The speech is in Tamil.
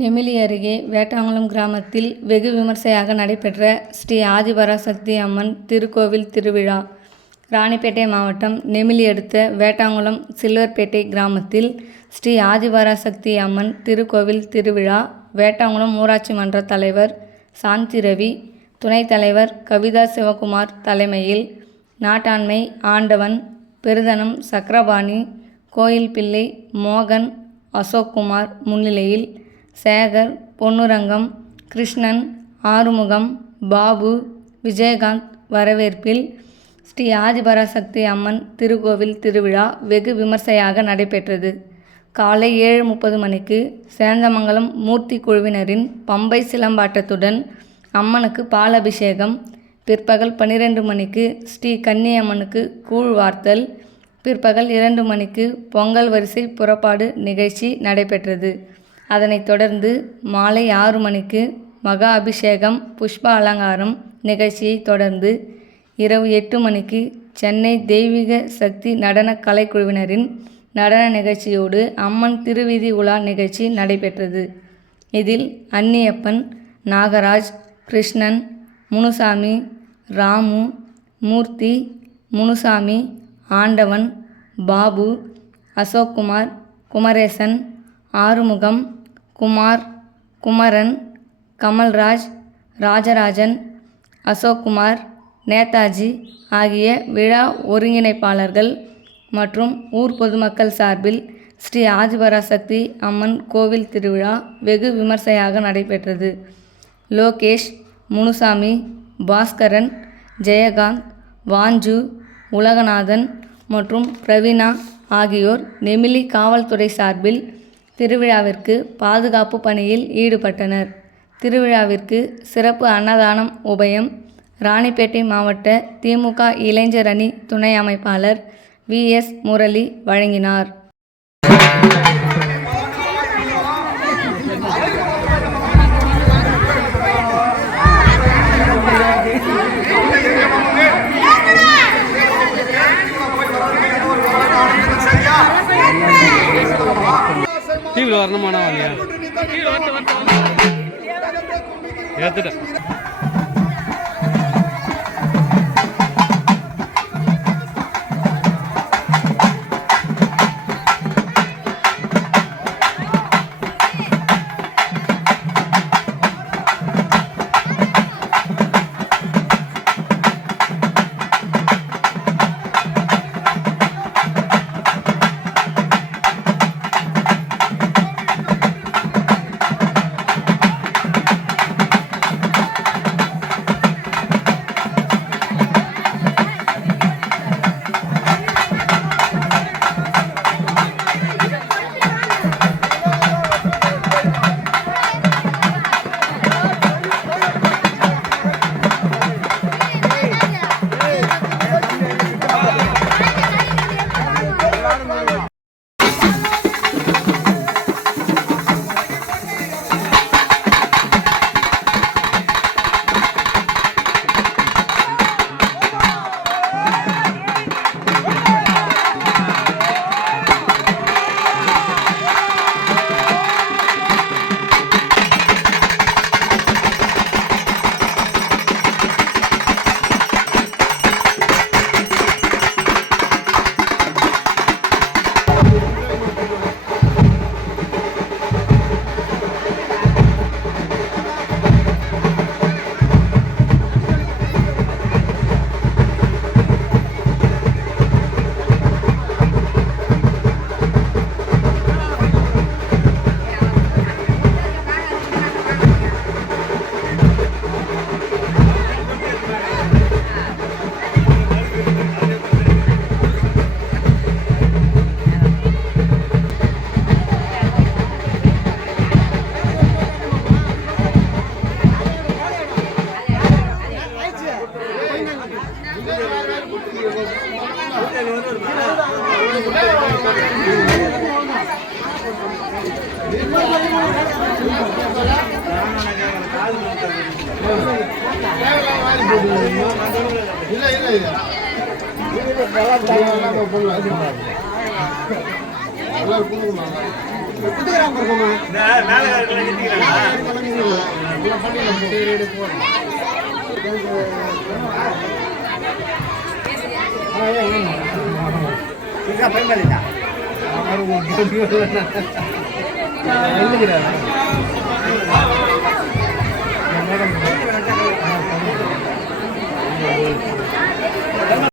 நெமிலி அருகே வேட்டாங்குளம் கிராமத்தில் வெகு விமர்சையாக நடைபெற்ற ஸ்ரீ ஆதிபராசக்தி அம்மன் திருக்கோவில் திருவிழா. ராணிப்பேட்டை மாவட்டம் நெமிலி அடுத்த வேட்டாங்குளம் சில்வர்பேட்டை கிராமத்தில் ஸ்ரீ ஆதிபராசக்தி அம்மன் திருக்கோவில் திருவிழா வேட்டாங்குளம் ஊராட்சி மன்ற தலைவர் சாந்தி ரவி, துணைத் தலைவர் கவிதா சிவகுமார் தலைமையில் நாட்டாண்மை ஆண்டவன், பெருதனம் சக்கரபாணி, கோயில் பிள்ளை மோகன், அசோக்குமார் முன்னிலையில் சேகர், பொன்னுரங்கம், கிருஷ்ணன், ஆறுமுகம், பாபு, விஜயகாந்த் வரவேற்பில் ஸ்ரீ ஆதிபராசக்தி அம்மன் திருக்கோவில் திருவிழா வெகு விமர்சையாக நடைபெற்றது. காலை 7:30 மணிக்கு சேந்தமங்கலம் மூர்த்தி குழுவினரின் பம்பை சிலம்பாட்டத்துடன் அம்மனுக்கு பால் அபிஷேகம், பிற்பகல் 12 மணிக்கு ஸ்ரீ கன்னியம்மனுக்கு கூழ் வார்த்தல், பிற்பகல் 2 மணிக்கு பொங்கல் வரிசை புறப்பாடு நிகழ்ச்சி நடைபெற்றது. அதனைத் தொடர்ந்து மாலை 6 மணிக்கு மகா அபிஷேகம், புஷ்ப அலங்காரம் நிகழ்ச்சியை தொடர்ந்து இரவு 8 மணிக்கு சென்னை தெய்வீக சக்தி நடன கலைக்குழுவினரின் நடன நிகழ்ச்சியோடு அம்மன் திருவீதி உலா நிகழ்ச்சி நடைபெற்றது. இதில் அன்னியப்பன், நாகராஜ், கிருஷ்ணன், முனுசாமி, ராமு, மூர்த்தி, முனுசாமி, ஆண்டவன், பாபு, அசோக்குமார், குமரேசன், ஆறுமுகம், குமார், குமரன், கமல்ராஜ், ராஜராஜன், அசோக்குமார், நேதாஜி ஆகிய விழா ஒருங்கிணைப்பாளர்கள் மற்றும் ஊர் பொதுமக்கள் சார்பில் ஸ்ரீ ஆதிபராசக்தி அம்மன் கோவில் திருவிழா வெகு விமர்சையாக நடைபெற்றது. லோகேஷ், முனுசாமி, பாஸ்கரன், ஜெயகாந்த், வாஞ்சு, உலகநாதன் மற்றும் பிரவீனா ஆகியோர் நெமிலி காவல்துறை சார்பில் திருவிழாவிற்கு பாதுகாப்பு பணியில் ஈடுபட்டனர். திருவிழாவிற்கு சிறப்பு அன்னதானம் உபயம் ராணிப்பேட்டை மாவட்ட திமுக இளைஞர் அணி துணை அமைப்பாளர் VS முரளி வழங்கினார். டிவியில் வரணுமாண்ணா இல்லையா ஏற்றுட்டேன். நல்லா குத்துக்கிறான் பாருங்கம்மா. எழுதுகிறாரு